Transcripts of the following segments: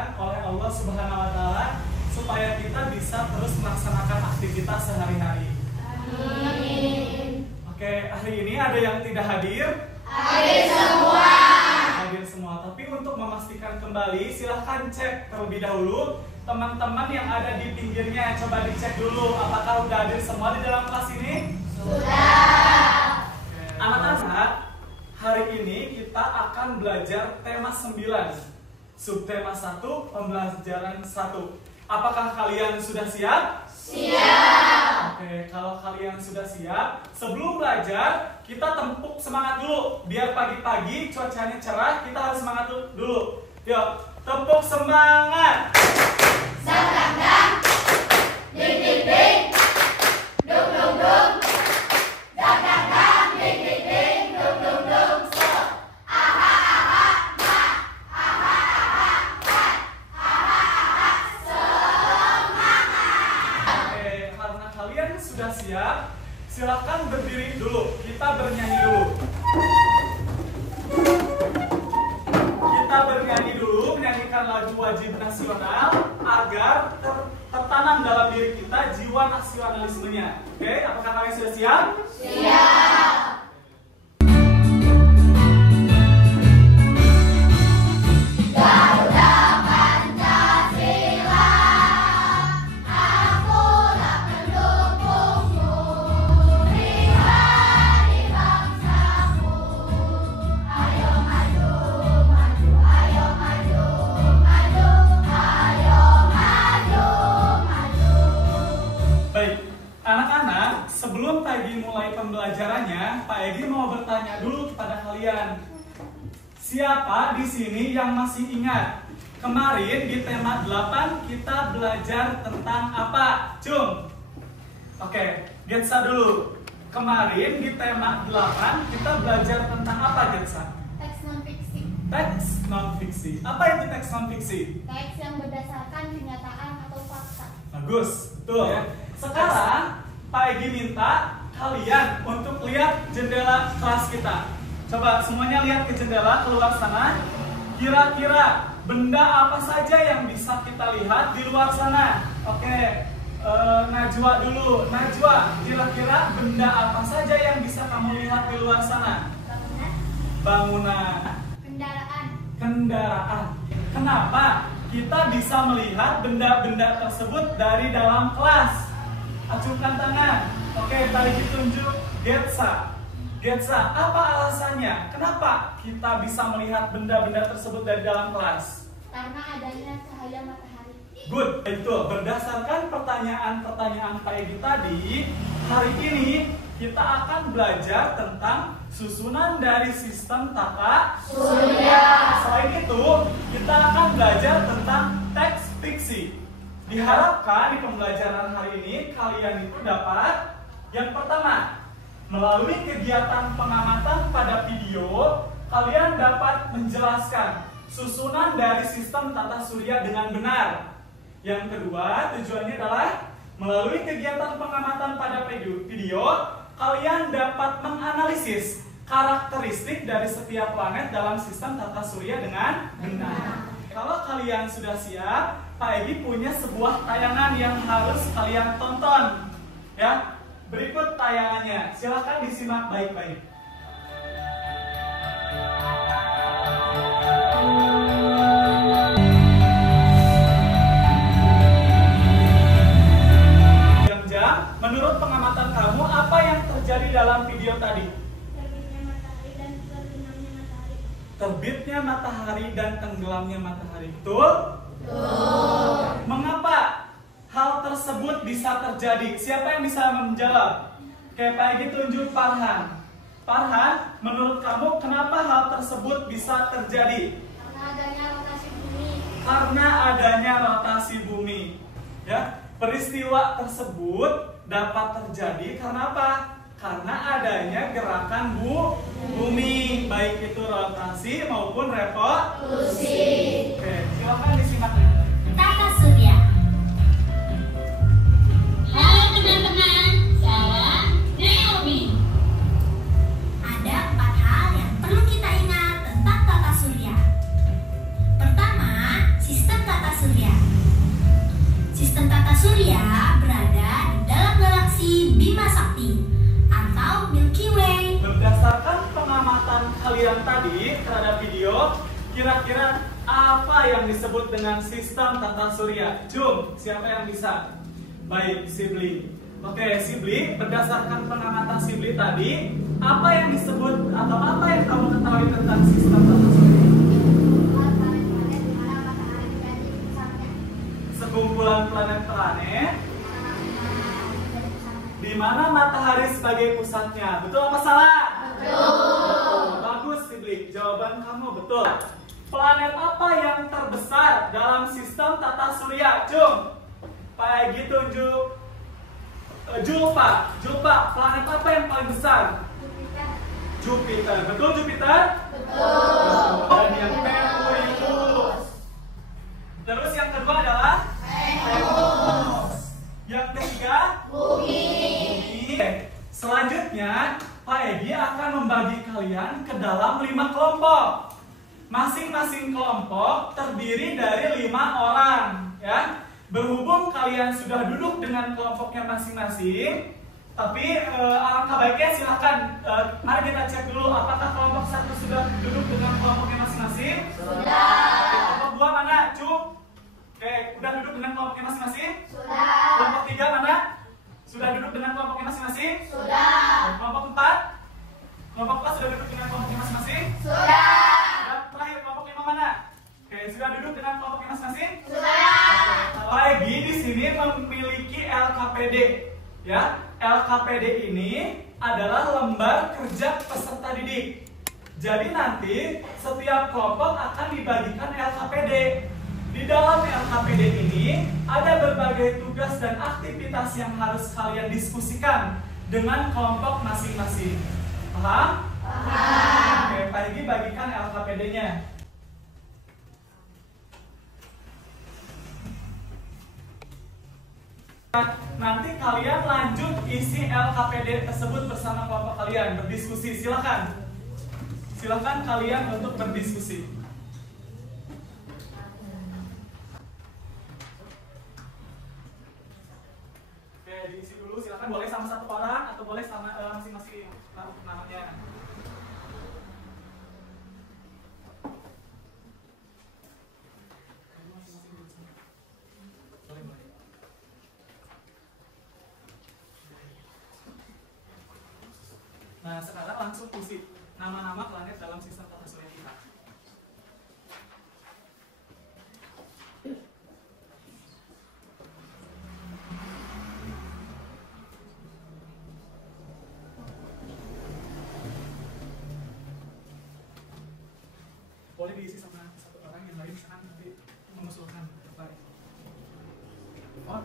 diberikan oleh Allah Subhanahu wa Ta'ala supaya kita bisa terus melaksanakan aktivitas sehari-hari. Amin. Oke, hari ini ada yang tidak hadir? Hadir semua. Hadir semua. Tapi untuk memastikan kembali, silahkan cek terlebih dahulu teman-teman yang ada di pinggirnya. Coba dicek dulu apakah udah hadir semua di dalam kelas ini? Sudah. Anak-anak, hari ini kita akan belajar tema 9, subtema 1, pembelajaran 1. Apakah kalian sudah siap? Siap. Oke, kalau kalian sudah siap, sebelum belajar kita tempuk semangat dulu. Biar pagi-pagi cuacanya cerah, kita harus semangat dulu. Yuk, tempuk semangat. Dang dang dang. Ding ding ding. Dung dung dung. Dang dang dang. Ding ding ding. Dung dung dung. So. Aha aha ma. Aha aha kat. Aha aha semangat. Oke, karena kalian sudah siap, silahkan berdiri dulu. Kita bernyanyi dulu. Kita bernyanyi dulu, menyanyikan lagu wajib nasional agar tertanam dalam diri kita jiwa nasionalismenya. Oke, apakah kalian sudah siap? Siap. Garuda Pancasila, akulah pendukungmu, pribadi bangsaku. Ayo maju, maju, ayo maju, maju, ayo maju, maju. Baik, anak-anak, sebelum Pak Egi mulai pembelajarannya, Pak Egi mau bertanya dulu kepada kalian. Siapa di sini yang masih ingat? Kemarin di tema 8 kita belajar tentang apa? Cung. Oke, Getsa dulu. Kemarin di tema 8 kita belajar tentang apa, Getsa? Teks non-fiksi. Teks non-fiksi. Apa itu teks non-fiksi? Teks yang berdasarkan kenyataan atau fakta. Bagus, betul ya. Sekarang Pak Egi minta kalian untuk lihat jendela kelas kita. Coba semuanya lihat ke jendela keluar sana. Kira-kira benda apa saja yang bisa kita lihat di luar sana? Oke, Najwa dulu. Najwa, kira-kira benda apa saja yang bisa kamu lihat di luar sana? Bangunan. Bangunan. Kendaraan. Kendaraan. Kenapa kita bisa melihat benda-benda tersebut dari dalam kelas? Acungkan tangan. Oke, balik ditunjuk. Getsa. Getsa, apa alasannya? Kenapa kita bisa melihat benda-benda tersebut dari dalam kelas? Karena adanya cahaya matahari. Good, itu berdasarkan pertanyaan-pertanyaan Pak Egi tadi, hari ini kita akan belajar tentang susunan dari sistem tata Surya. Selain itu, kita akan belajar tentang teks fiksi. Diharapkan di pembelajaran hari ini kalian itu dapat yang pertama, melalui kegiatan pengamatan pada video, kalian dapat menjelaskan susunan dari sistem tata surya dengan benar. Yang kedua, tujuannya adalah melalui kegiatan pengamatan pada video, kalian dapat menganalisis karakteristik dari setiap planet dalam sistem tata surya dengan benar. Kalau kalian sudah siap, Pak Egi punya sebuah tayangan yang harus kalian tonton. Ya, berikut tayangannya. Silahkan disimak baik-baik. Jam-jam, menurut pengamatan kamu, apa yang terjadi dalam video tadi? Terbitnya matahari dan tenggelamnya matahari. Terbitnya matahari dan tenggelamnya matahari. Betul? Betul. Mengapa hal tersebut bisa terjadi? Siapa yang bisa menjawab? Kayak Pak Egi tunjuk Farhan. Farhan, menurut kamu kenapa hal tersebut bisa terjadi? Karena adanya rotasi bumi. Karena adanya rotasi bumi. Ya, peristiwa tersebut dapat terjadi karena apa? Karena adanya gerakan bumi, baik itu rotasi maupun revolusi. Oke, silakan disimak. Tata Surya. Halo teman-teman, saya Naomi. Ada 4 hal yang perlu kita ingat tentang tata surya. Pertama, sistem tata Surya berada di dalam galaksi Bima Sakti atau Milky Way. Berdasarkan pengamatan kalian tadi terhadap video, kira-kira apa yang disebut dengan sistem tata surya? Jom, siapa yang bisa? Baik, Sibli. Oke, Sibli, berdasarkan pengamatan Sibli tadi, apa yang disebut atau apa yang kamu ketahui tentang sistem tata surya? Sekumpulan planet-planet di mana matahari sebagai pusatnya. Betul apa salah? Betul. Bagus, Sibli. Jawaban kamu betul. Planet apa yang terbesar dalam sistem tata surya? Jom. Pak Egy tunjuk. Julpa, planet apa yang paling besar? Jupiter. Betul, Jupiter? Betul. Dan yang Merkurius. Terus yang kedua adalah Venus. Yang ketiga Bumi. Selanjutnya Pak Egy akan membagi kalian ke dalam 5 kelompok. Masing-masing kelompok terdiri dari 5 orang, ya. Berhubung kalian sudah duduk dengan kelompoknya masing-masing, tapi alangkah baiknya silakan mari kita cek dulu apakah kelompok 1 sudah duduk dengan kelompoknya masing-masing. Sudah. Kelompok 2 mana, Cuk? Oke, udah duduk dengan kelompoknya masing-masing? Sudah. Kelompok 3 mana? Sudah duduk dengan kelompoknya masing-masing? Sudah. Kelompok 4? Kelompok 4 sudah duduk dengan kelompoknya masing-masing? Sudah. Dan terakhir kelompok 5 mana? Oke, sudah duduk dengan kelompoknya masing-masing? Sudah. Pak Egy di sini memiliki LKPD, ya. LKPD ini adalah lembar kerja peserta didik. Jadi nanti setiap kelompok akan dibagikan LKPD. Di dalam LKPD ini ada berbagai tugas dan aktivitas yang harus kalian diskusikan dengan kelompok masing-masing. Paham? Paham. Oke, Pak Egy bagikan LKPD-nya. Nanti kalian lanjut isi LKPD tersebut bersama kelompok kalian, berdiskusi. Silakan. Silakan kalian untuk berdiskusi. Oke, diisi dulu. Silakan, boleh sama 1 orang atau boleh sama masing-masing namanya. Nah, sekarang langsung isi nama-nama planet dalam sistem tata surya kita. Boleh diisi sama 1 orang, yang lain misalkan nanti mengusulkan apa. Oh,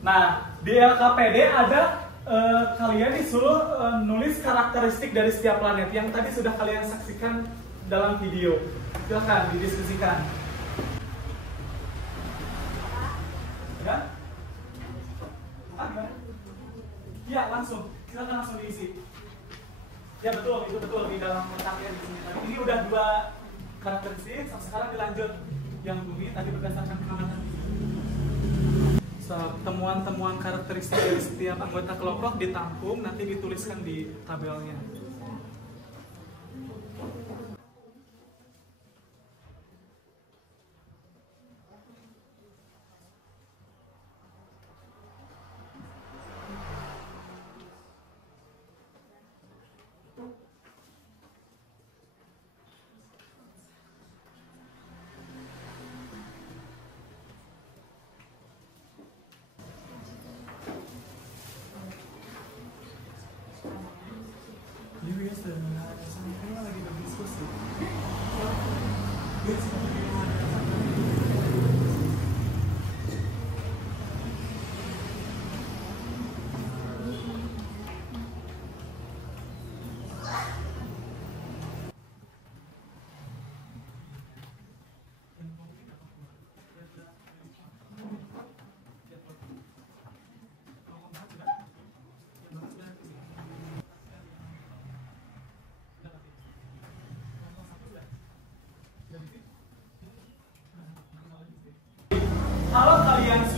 nah, di LKPD ada kalian disuruh nulis karakteristik dari setiap planet yang tadi sudah kalian saksikan dalam video. Silakan didiskusikan. Ya? Ya, langsung. Silakan langsung diisi. Ya betul, itu betul di dalam kotaknya di sini. Ini udah 2 karakteristik. Sekarang dilanjut yang Bumi tadi berdasarkan pengamatan. Temuan-temuan karakteristik dari setiap anggota kelompok ditampung, nanti dituliskan di tabelnya. Sampai lagi berdiskusi.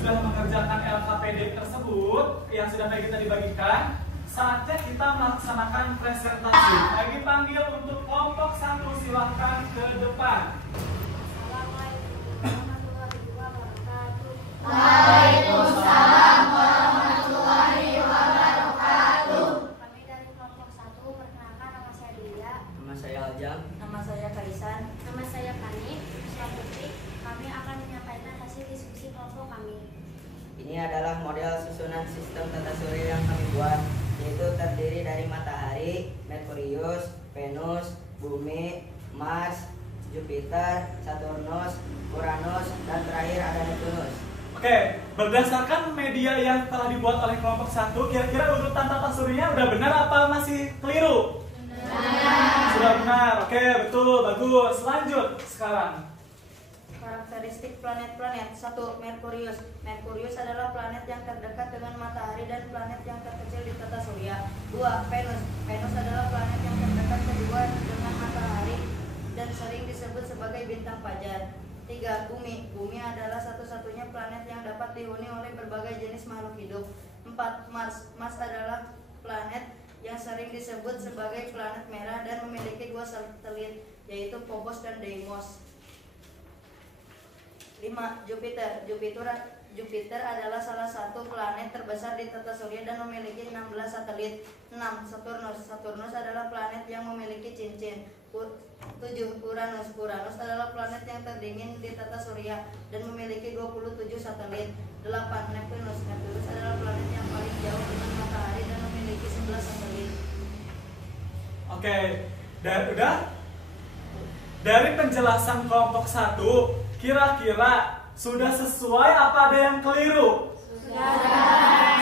sudah mengerjakan LKPD tersebut yang sudah tadi kita dibagikan, saatnya kita melaksanakan presentasi. Lagi panggil untuk kelompok 1, silahkan ke depan. Waalaikumsalam warahmatullahi wabarakatuh. Kami dari kelompok 1, perkenalkan nama saya Dia. Nama saya Ajam. Nama saya Kaisan. Nama saya Pani. Saya Putri. Kami akan menyampaikan hasil diskusi kelompok kami. Ini adalah model susunan sistem tata surya yang kami buat, yaitu terdiri dari matahari, Merkurius, Venus, Bumi, Mars, Jupiter, Saturnus, Uranus, dan terakhir ada Neptunus. Oke, berdasarkan media yang telah dibuat oleh kelompok 1, kira-kira urutan tata suryanya udah benar apa masih keliru? Benar. Sudah benar. Oke, betul, bagus. Lanjut sekarang. Karakteristik planet-planet. 1. Merkurius. Merkurius adalah planet yang terdekat dengan matahari dan planet yang terkecil di tata surya. 2. Venus. Venus adalah planet yang terdekat kedua dengan matahari dan sering disebut sebagai bintang fajar. 3. Bumi. Bumi adalah satu-satunya planet yang dapat dihuni oleh berbagai jenis makhluk hidup. 4. Mars. Mars adalah planet yang sering disebut sebagai planet merah dan memiliki 2 satelit, yaitu Phobos dan Deimos. 5. Jupiter. Jupiter adalah salah satu planet terbesar di tata surya dan memiliki 16 satelit. 6. Saturnus. Saturnus adalah planet yang memiliki cincin. 7. Uranus. Uranus adalah planet yang terdingin di tata surya dan memiliki 27 satelit. 8. Neptunus. Neptunus adalah planet yang paling jauh dengan matahari dan memiliki 11 satelit. Oke, dan udah? Dari penjelasan kelompok 1, kira-kira sudah sesuai apa ada yang keliru?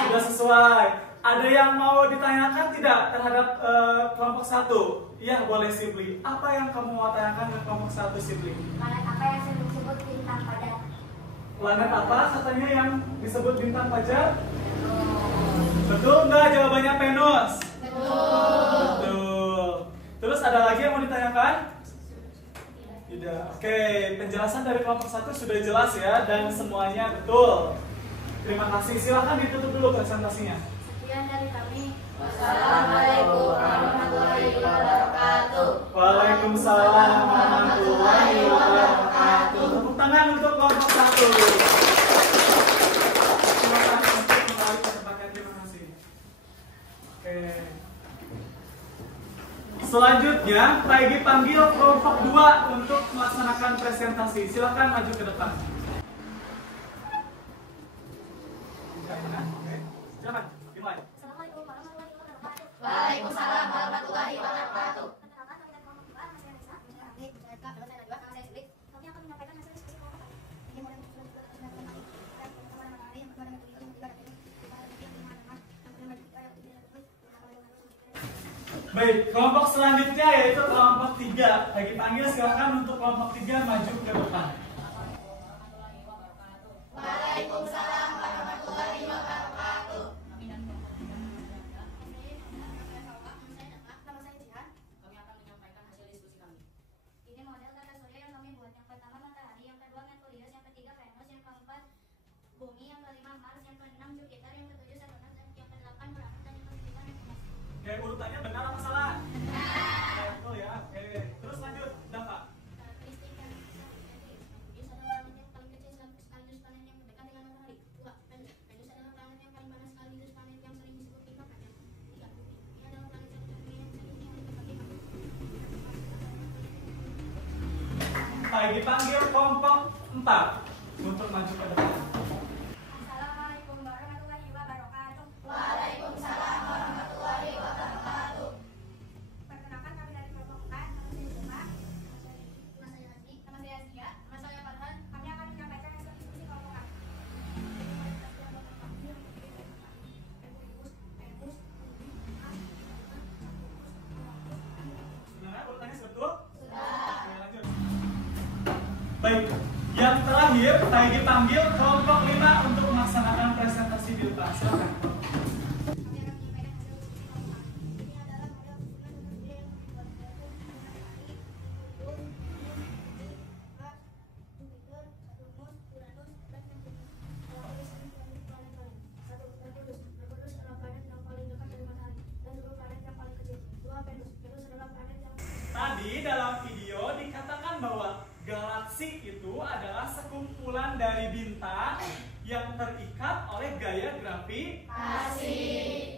Sudah sesuai. Ada yang mau ditanyakan tidak terhadap kelompok 1? Iya, boleh Sibli. Apa yang kamu mau tanyakan ke kelompok 1, Sibli? Planet apa yang sering disebut bintang fajar? Planet apa katanya yang disebut bintang fajar? Betul nggak jawabannya Venus? Betul. Terus ada lagi yang mau ditanyakan? Tidak. Oke, penjelasan dari kelompok 1 sudah jelas ya dan semuanya betul. Terima kasih. Silahkan ditutup dulu presentasinya. Sekian dari kami. Wassalamualaikum warahmatullahi wabarakatuh. Waalaikumsalam warahmatullahi wabarakatuh. Tepuk tangan untuk kelompok 1. Silakan untuk kembali ke tempatnya. Terima kasih. Oke. Selanjutnya, Pagi panggil kelompok 2 untuk melaksanakan presentasi. Silakan maju ke depan. Oke. Silakan, dimulai. Assalamualaikum warahmatullahi wabarakatuh. Waalaikumsalam warahmatullahi wabarakatuh. Perkenalkan kami dari kelompok 2, nama saya Nisa. Kami akan menyampaikan hasil diskusi kelompok kami. Ini model sudah dibuat oleh teman-teman kami. Dan bersama dengan ahli yang berdua dengan tujuan yang tiga Baik, kelompok selanjutnya yaitu kelompok 3. Lagi panggil silakan untuk kelompok 3 maju ke depan. Waalaikumsalam warahmatullahi wabarakatuh. Nama saya Jihan. Kami akan menyampaikan hasil diskusi kami. Ini model tata surya yang kami buat. Yang pertama matahari, yang kedua Merkurius, yang ketiga Venus, yang keempat Bumi, yang kelima Mars, yang keenam Jupiter, yang ketujuh Saturnus, dan yang kedelapan Uranus, dan yang kesembilan Neptunus. Oke, urutannya benar apa salah? Benar. Betul ya. Oke, terus lanjut, Dava. Karakteristik yang bisa terjadi. Merkurius adalah planet yang paling kecil sekaligus planet yang terdekat dengan matahari. 2. Venus. Venus adalah planet yang paling panas sekaligus planet yang sering disebut bintang fajar. 3. Bumi. Ini adalah planet satu-satunya yang sering dihuni oleh berbagai makhluk. Lagi panggil kelompok 4 untuk maju ke depan. Assalamualaikum warahmatullahi wabarakatuh. Waalaikumsalam warahmatullahi wabarakatuh. Perkenalkan kami dari kelompok 4. Nama saya Zuma. Nama saya Asti. Nama saya Asia. Nama saya Farhan. Kami akan menyampaikan hasil diskusi kelompok kami. Benar, urutannya betul? Sudah. Oke, lanjut. Baik, yang terakhir lagi panggil kelompok 5 untuk melaksanakan presentasi di depan. Silakan. Kami akan menyampaikan hasil diskusi kelompok kami. Ini adalah model susunan tata surya yang kami buat, yaitu matahari, Bumi, Mars, Jupiter, Saturnus, Uranus, dan Neptunus. Karakteristik kumpulan dari bintang yang terikat oleh gaya gravitasi.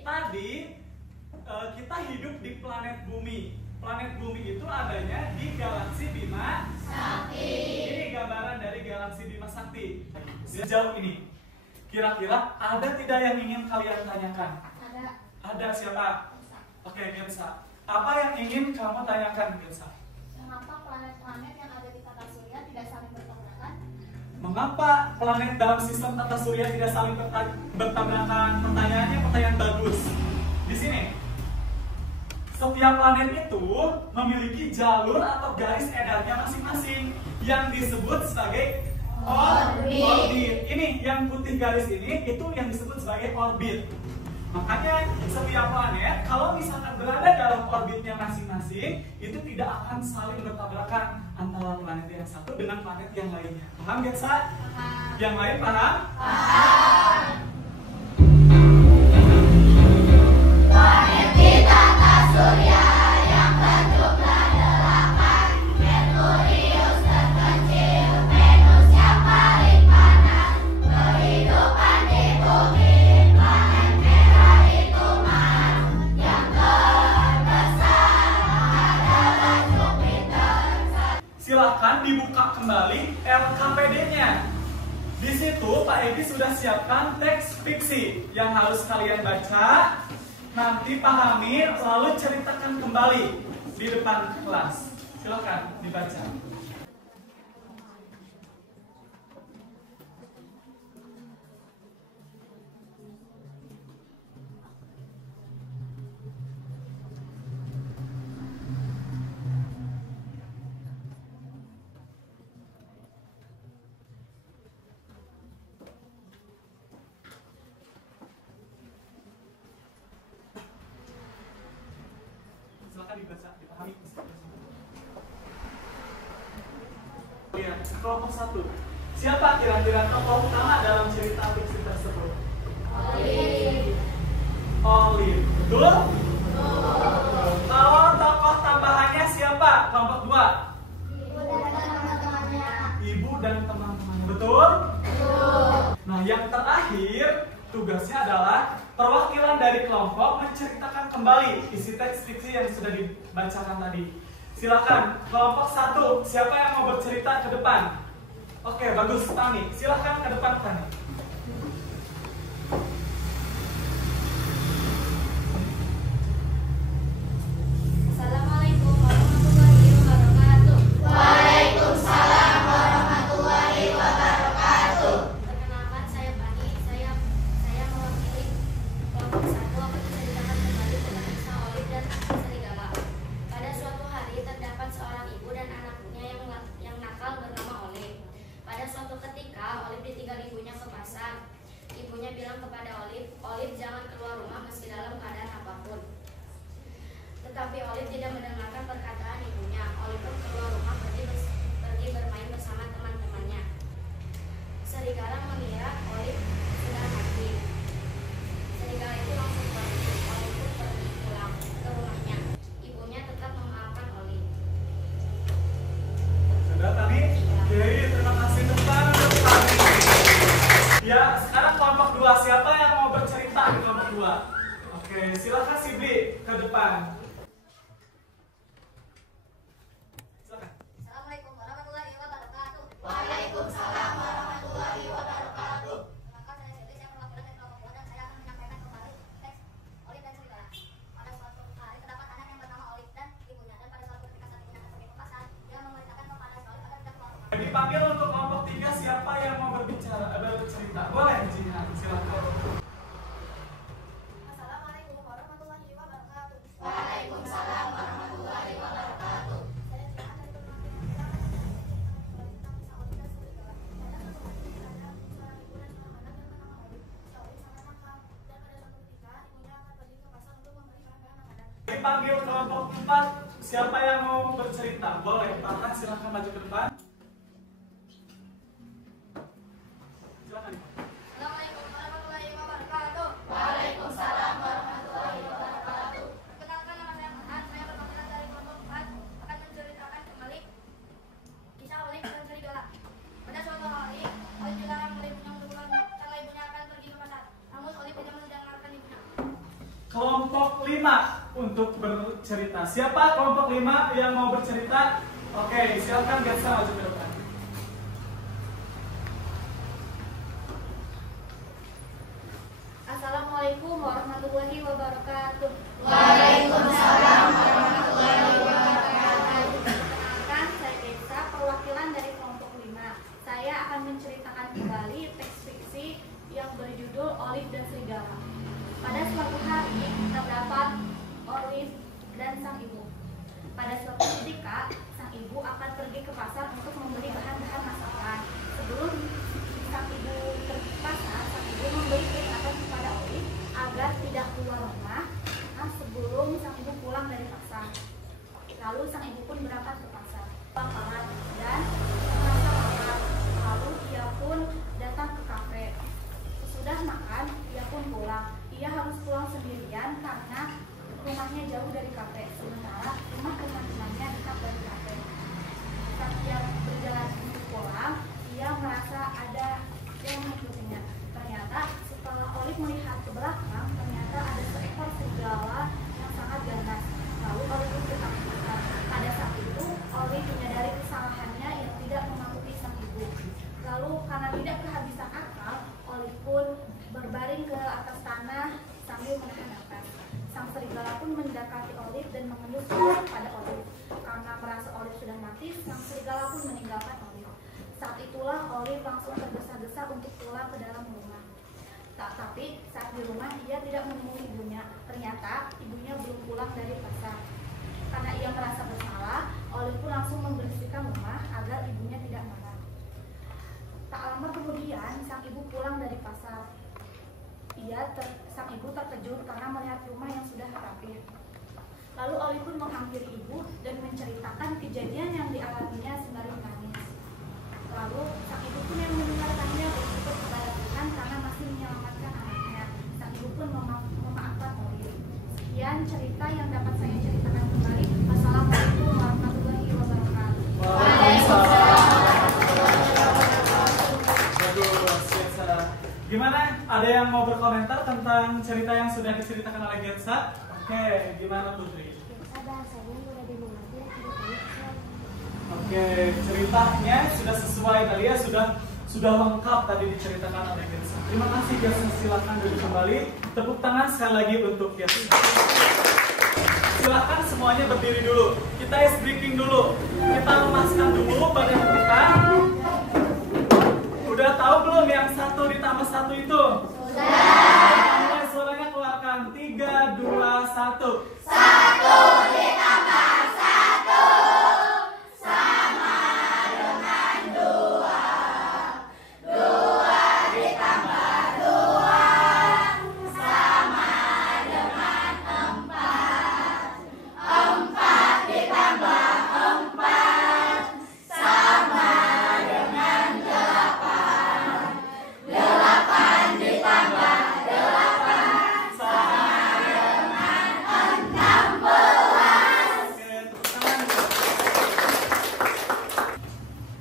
Tadi kita hidup di planet bumi. Planet bumi itu adanya di galaksi Bima Sakti. Ini gambaran dari galaksi Bima Sakti. Sejauh ini, kira-kira ada tidak yang ingin kalian tanyakan? Ada siapa? Oke, Gensa. Apa yang ingin kamu tanyakan, Gensa? Mengapa planet-planet yang ada di tata surya tidak saling bertabrakan? Mengapa planet dalam sistem tata surya tidak saling bertabrakan? Pertanyaannya pertanyaan bagus. Di sini, setiap planet itu memiliki jalur atau garis edarnya masing-masing yang disebut sebagai orbit. Ini yang putih garis ini itu yang disebut sebagai orbit. Makanya setiap planet kalau misalkan berada dalam orbitnya masing-masing itu tidak akan saling bertabrakan antara planet yang satu dengan planet yang lainnya. Paham gak, Sa? Yang lain paham? Paham. Planet di tata surya yang berjumlah 8, Merkurius terkecil, Venus yang paling panas, kehidupan di bumi, planet merah itu Mars, yang terbesar adalah Jupiter. Silakan dibuka kembali LKPD-nya. Di situ Pak Edi sudah siapkan teks fiksi yang harus kalian baca, nanti pahami, lalu ceritakan kembali di depan kelas. Silakan dibaca. Silakan dibaca, dipahami. Lihat, kelompok 1. Siapa kira-kira tokoh utama dalam cerita fiksi tersebut? Olive. Betul? Kalau tokoh tambahannya siapa? Kelompok 2. Ibu dan teman-temannya. Betul? Nah, yang terakhir tugasnya adalah perwakilan dari kelompok menceritakan kembali isi teks fiksi yang sudah dibacakan tadi. Silakan, kelompok 1, siapa yang mau bercerita ke depan? Oke, bagus, Tani. Silakan ke depan, Tani. Assalamualaikum warahmatullahi wabarakatuh. Waalaikumsalam warahmatullahi wabarakatuh. Perkenalkan, saya Pani. Saya mewakili kelompok 1 akan menceritakan kembali tentang kisah Olive dan serigala. Pada suatu hari terdapat seorang ibu dan anaknya yang nakal bernama Olive. Pada suatu ketika Olive ditinggal ibunya ke pasar. Ibunya bilang kepada Olive, "Olive, jangan keluar rumah meski dalam keadaan apapun." Tetapi Olive tidak mendengarkan perkataan ibunya. Olive pun keluar rumah pergi bermain bersama teman-temannya. Serigala mengira Olive sudah mati. Serigala itu langsung pergi. Olive pun pergi pulang ke rumahnya. Ibunya tetap memaafkan Olive. Sudah, Tani? Oke, terima kasih. Depan untuk Tani. Ya, sekarang kelompok 2. Siapa yang mau bercerita di kelompok 2? Oke, silakan Sibli ke depan. Silakan. Assalamualaikum warahmatullahi wabarakatuh. Waalaikumsalam warahmatullahi wabarakatuh. Perkenalkan, saya Sibli, saya perwakilan dari kelompok 2 dan saya akan menyampaikan kembali teks Olive dan serigala. Pada suatu hari terdapat anak yang bernama Olive dan ibunya, dan pada suatu ketika saat ibunya pergi ke pasar, dia memerintahkan kepada si Olive agar tidak keluar rumah. Dipanggil untuk kelompok 3, siapa yang mau bercerita? Boleh, Jihan, silakan. Assalamualaikum warahmatullahi wabarakatuh. Waalaikumsalam warahmatullahi wabarakatuh. Saya Jihan dari tentang kisah Olive dan serigala. Pada suatu hari ada seorang ibu dan seorang anak yang bernama Olive. Si Olive sangat nakal, dan pada suatu ketika ibunya akan pergi ke pasar untuk membeli bahan-bahan makanan. Dipanggil kelompok 4, siapa yang mau bercerita? Boleh, Farhan, silakan maju ke depan. Silakan. Assalamualaikum warahmatullahi wabarakatuh. Waalaikumsalam warahmatullahi wabarakatuh. Perkenalkan, nama saya Farhan. Saya perwakilan dari kelompok 4 akan menceritakan kembali kisah Olive dan serigala. Pada suatu hari untuk bercerita. Siapa kelompok 5 yang mau bercerita? Oke, silakan Getsa maju ke depan. Assalamualaikum warahmatullahi wabarakatuh. Waalaikumsalam warahmatullahi wabarakatuh. Perkenalkan, saya Getsa, perwakilan dari kelompok 5. Saya akan menceritakan kembali teks fiksi yang berjudul Olive dan Serigala. Pada suatu hari terdapat Olive dan sang ibu. Pada suatu ketika, sang ibu akan pergi ke pasar untuk membeli bahan-bahan masakan. Sebelum sang ibu pergi ke pasar, sang ibu memberi peringatan kepada Olive agar tidak keluar rumah sebelum sang ibu pulang dari pasar. Lalu sang ibu pun berangkat ke pasar, lapar dan merasa lapar. Lalu ia pun datang ke kafe. Sesudah makan, ia pun pulang. Ia harus pulang sendirian karena rumahnya jauh dari kafe, sementara rumah teman-temannya dekat dari kafe. Saat ia berjalan untuk pulang, ia merasa ada yang mengikutinya. Ternyata setelah Olive melihat ke belakang, ternyata ada seekor serigala yang sangat ganas. Lalu Olive pun ketakutan. Pada saat itu, Olive menyadari kesalahannya yang tidak mematuhi sang ibu. Lalu karena tidak kehabisan akal, Olive pun berbaring ke atas tanah sambil menahan nafas. Sang serigala pun mendekati Olive dan mengendus pada Olive. Karena merasa Olive sudah mati, sang serigala pun meninggalkan Olive. Saat itulah Olive langsung tergesa-gesa untuk pulang ke dalam rumah. Tapi saat di rumah ia tidak menemui ibunya. Ternyata ibunya belum pulang dari pasar. Karena ia merasa bersalah, Olive pun langsung membersihkan rumah agar ibunya tidak marah. Tak lama kemudian sang ibu pulang dari pasar. Sang ibu terkejut karena melihat rumah yang sudah rapi. Lalu Olive pun menghampiri ibu dan menceritakan kejadian yang dialaminya sembari menangis. Lalu sang ibu pun yang mendengarkannya bersyukur kepada Tuhan karena masih menyelamatkan anaknya. Sang ibu pun memaafkan Olive. Sekian cerita yang dapat saya ceritakan kembali. Wassalamualaikum warahmatullahi wabarakatuh. Gimana? Ada yang mau berkomentar tentang cerita yang sudah diceritakan oleh Getsa? Oke, gimana Putri? Bahasanya mudah dimengerti dan ceritanya Oke, ceritanya sudah sesuai tadi ya, sudah lengkap tadi diceritakan oleh Getsa. Terima kasih Getsa, silakan duduk kembali. Tepuk tangan sekali lagi untuk Getsa. Silakan semuanya berdiri dulu. Kita ice breaking dulu. Kita lemaskan dulu badan kita. Udah tahu belum yang 1 ditambah 1 itu? Sudah. Mulai suaranya keluarkan. 3, 2, 1. 1 ditambah 1 sama dengan 2. 2 ditambah 2 sama dengan 4. 4 ditambah 4 sama dengan 8. 8 ditambah 8 sama dengan 16.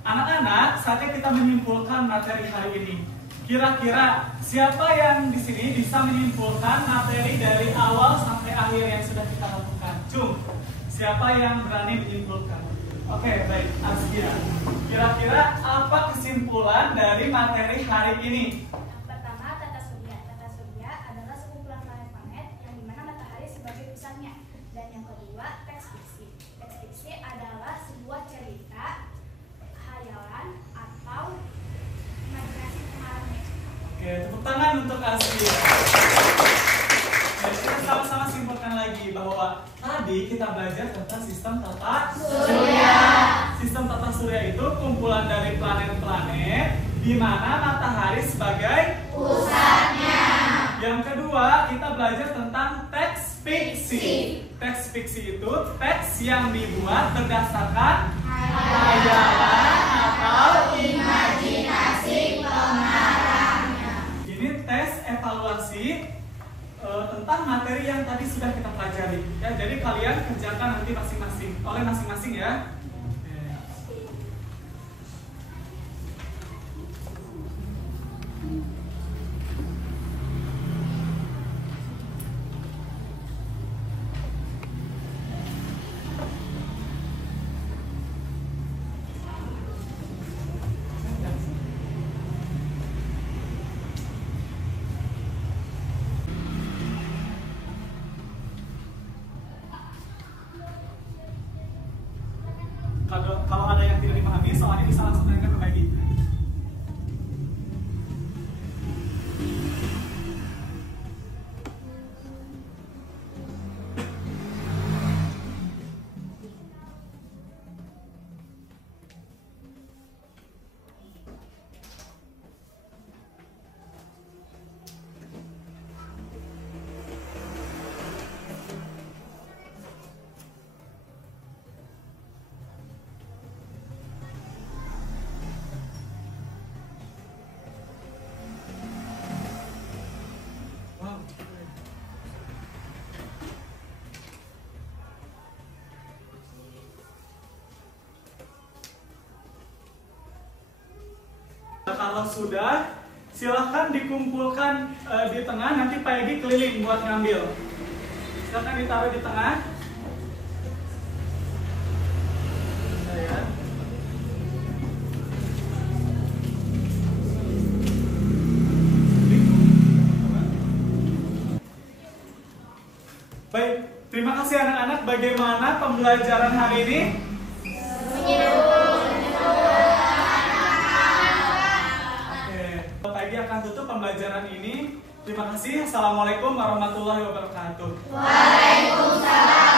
Anak-anak, saatnya kita menyimpulkan materi hari ini. Kira-kira siapa yang di sini bisa menyimpulkan materi dari awal sampai akhir yang sudah kita lakukan? Cung, siapa yang berani menyimpulkan? Oke, baik, Askia. Kira-kira apa kesimpulan dari materi hari ini? Yang pertama, tata surya. Tata surya adalah sekumpulan planet-planet yang dimana matahari sebagai pusatnya. Dan yang kedua, teks fiksi. Teks fiksi adalah sebuah cerita, hayalan, atau imajinasi pengarangnya. Oke, tepuk tangan untuk Askia. Jadi kita sama-sama simpulkan lagi bahwa tadi kita belajar tentang sistem tata surya. Sistem tata surya itu kumpulan dari planet-planet di mana matahari sebagai Pusatnya. Yang kedua, kita belajar tentang teks fiksi. Teks fiksi itu teks yang dibuat berdasarkan hayalan atau Imajinasi pengarangnya. ini tes evaluasi tentang materi yang tadi sudah kita pelajari. Ya, jadi kalian kerjakan nanti masing-masing oleh masing-masing ya. Kalau ada yang tidak dipahami, soalnya bisa langsung tanyakan ke Peggy. Kalau sudah, silahkan dikumpulkan di tengah, nanti Pak Egi keliling buat ngambil. Silahkan ditaruh di tengah. Baik, terima kasih anak-anak. Bagaimana pembelajaran hari ini? Pagi akan tutup pembelajaran ini. Terima kasih. Assalamualaikum warahmatullahi wabarakatuh. Waalaikumsalam.